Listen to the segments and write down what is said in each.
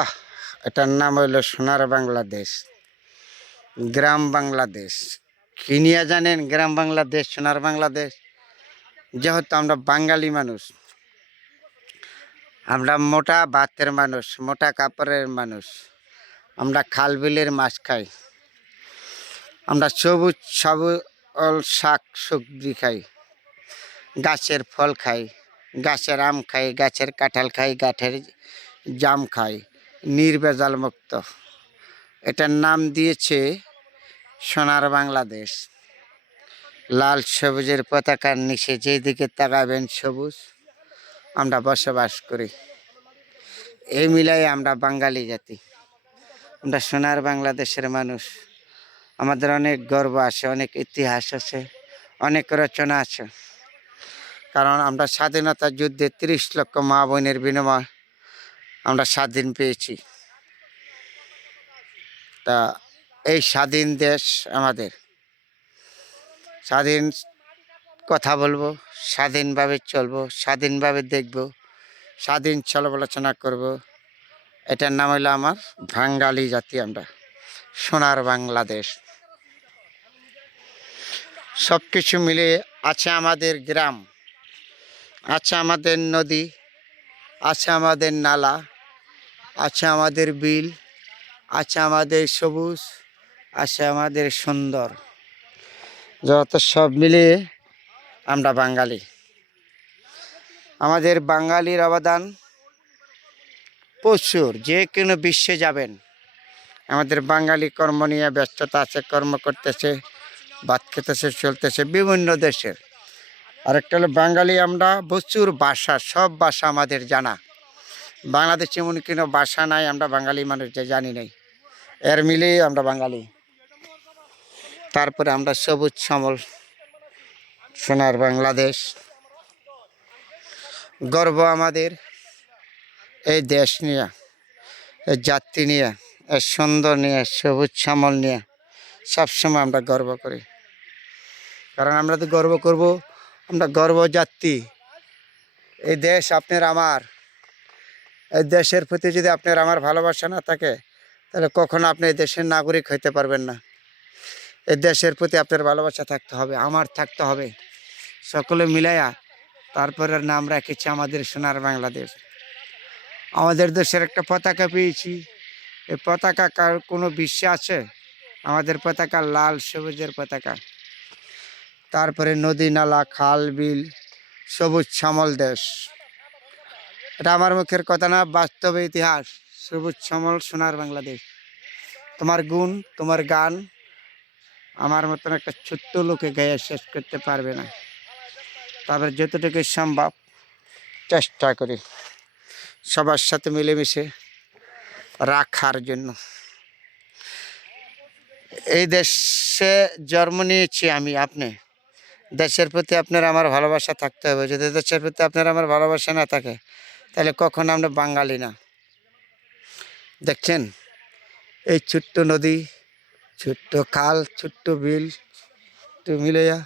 আহ এটার নাম হইল সোনার বাংলাদেশ, গ্রাম বাংলাদেশ। কি নিয়ে জানেন? গ্রাম বাংলাদেশ, সোনার বাংলাদেশ। যেহেতু আমরা বাঙালি মানুষ, আমরা মোটা ভাতের মানুষ, মোটা কাপড়ের মানুষ, আমরা খাল বিলের মাছ খাই, আমরা সবুজ সবল শাক সবজি খাই, গাছের ফল খাই, গাছের আম খাই, গাছের কাঁঠাল খাই, গাছের জাম খাই, নির্ভেজাল মুক্ত। এটার নাম দিয়েছে সোনার বাংলাদেশ। লাল সবুজের পতাকার নিচে যেদিকে তাকাবেন সবুজ, আমরা বসবাস করি। এই মিলাই আমরা বাঙালি জাতি, আমরা সোনার বাংলাদেশের মানুষ। আমাদের অনেক গর্ব আছে, অনেক ইতিহাস আছে, অনেক রচনা আছে। কারণ আমরা স্বাধীনতা যুদ্ধে 30 লক্ষ মা বোনের বিনিময় আমরা স্বাধীন পেয়েছি। তা এই স্বাধীন দেশ আমাদের, স্বাধীন কথা বলবো, স্বাধীনভাবে চলবো, স্বাধীনভাবে দেখব, স্বাধীন চলাচনা করব। এটার নাম হইলো আমার বাঙালি জাতি, আমরা সোনার বাংলাদেশ। সব কিছু মিলে আছে আমাদের গ্রাম, আছে আমাদের নদী, আছে আমাদের নালা, আছে আমাদের বিল, আছে আমাদের সবুজ, আছে আমাদের সুন্দর। যত সব মিলিয়ে আমরা বাঙালি। আমাদের বাঙালির অবদান প্রচুর। যে কোনো বিশ্বে যাবেন, আমাদের বাঙালি কর্ম নিয়ে ব্যস্ততা আছে, কর্ম করতেছে, ভাত খেতেছে, চলতেছে বিভিন্ন দেশের। আরেকটা হলো বাঙালি আমরা প্রচুর ভাষা, সব ভাষা আমাদের জানা। বাংলাদেশে এমন কোনো ভাষা নাই আমরা বাঙালি মানুষ যে জানি নাই। এর মিলেই আমরা বাঙালি। তারপরে আমরা সবুজ শ্যামল সোনার বাংলাদেশ। গর্ব আমাদের এই দেশ নিয়ে, এই জাতি নিয়ে, এই সুন্দর নিয়ে, সবুজ শ্যামল নিয়ে সবসময় আমরা গর্ব করি। কারণ আমরা তো গর্ব করব, আমরা গর্ব জাতি। এই দেশ আপনার আমার, এই দেশের প্রতি যদি আপনার আমার ভালোবাসা না থাকে, তাহলে কখনো আপনি এই দেশের নাগরিক হইতে পারবেন না। এই দেশের প্রতি আপনার ভালোবাসা থাকতে হবে, আমার থাকতে হবে। সকলে মিলাইয়া তারপরে নাম রাখেছি আমাদের সোনার বাংলাদেশ। আমাদের দেশের একটা পতাকা পেয়েছি। এই পতাকা কোনো বিশ্বে আছে? আমাদের পতাকা লাল সবুজের পতাকা। তারপরে নদী নালা খাল বিল, সবুজ শ্যামল দেশ। এটা আমার মুখের কথা না, বাস্তবে ইতিহাস। সবুজ শ্যামল সোনার বাংলাদেশ। তোমার গুণ, তোমার গান আমার মতন একটা ছোট্ট লোকে গায়ে শেষ করতে পারবে না। তবে যতটুকু সম্ভব চেষ্টা করি সবার সাথে মিলেমিশে রাখার জন্য। এই দেশে জন্ম নিয়েছি আমি, আপনি। দেশের প্রতি আপনার আমার ভালোবাসা থাকতে হবে। যদি দেশের প্রতি আপনার আমার ভালোবাসা না থাকে, তাহলে কখনো আমরা বাঙালি না। দেখছেন এই ছোট্ট নদী, ছোট্ট খাল, ছোট্ট বিল মিলাইয়া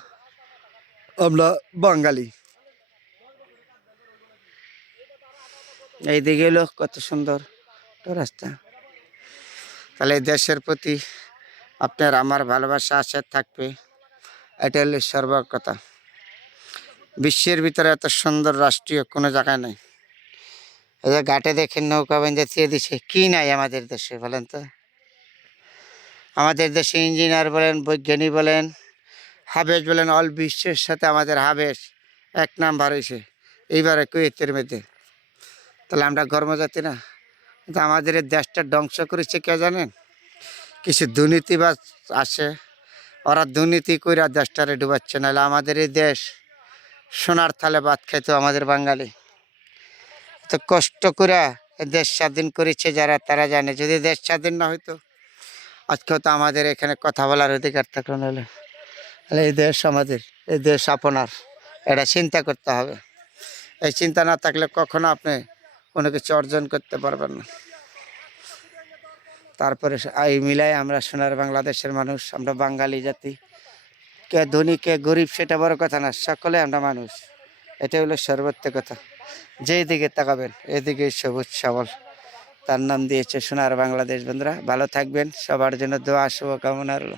আমরা বাঙালি। এইদিকে এলো কত সুন্দর রাস্তা। তাহলে দেশের প্রতি আপনার আমার ভালোবাসা আছে, থাকবে। এটা হলো সর্বকথা। বিশ্বের ভিতরে এত সুন্দর রাষ্ট্রীয় কোনো জায়গায় নেই। এই যে ঘাটে দেখেন নৌকা বেঁধে দিয়ে দিছে, কি নাই আমাদের দেশে বলেন তো? আমাদের দেশে ইঞ্জিনিয়ার বলেন, বৈজ্ঞানিক বলেন, হাবেস বলেন, অল বিশ্বের সাথে আমাদের হাবেস এক নাম্বার হয়েছে এইবারে কুয়েতের মধ্যে। তাহলে আমরা কর্মজাতি না? কিন্তু আমাদের এই দেশটা ধ্বংস করেছে কে জানেন? কিছু দুর্নীতিবাজ আছে, ওরা দুর্নীতি করে দেশটারে ডুবাচ্ছে। নাহলে আমাদের এই দেশ সোনার থালে ভাত খাইতো আমাদের বাঙালি। তো কষ্ট করে দেশ স্বাধীন করেছে যারা, তারা জানে। যদি দেশ স্বাধীন না হইতো, আজকেও তো আমাদের এখানে কথা বলার অধিকার থাকলো। নাহলে এই দেশ আমাদের, এই দেশ আপনার, এটা চিন্তা করতে হবে। এই চিন্তা না থাকলে কখনো আপনি কোনো কিছু অর্জন করতে পারবেন না। তারপরে এই মিলাই আমরা সোনার বাংলাদেশের মানুষ, আমরা বাঙালি জাতি। কে ধনী কে গরিব সেটা বড় কথা না, সকলে আমরা মানুষ। এটা হলো সর্বোচ্চ কথা। যেই দিকে তাকাবেন এদিকে সবুজ শ্যামল তার নাম দিয়েছে সোনার বাংলাদেশ। বন্ধুরা ভালো থাকবেন, সবার জন্য দোয়া শুভকামনা রইল।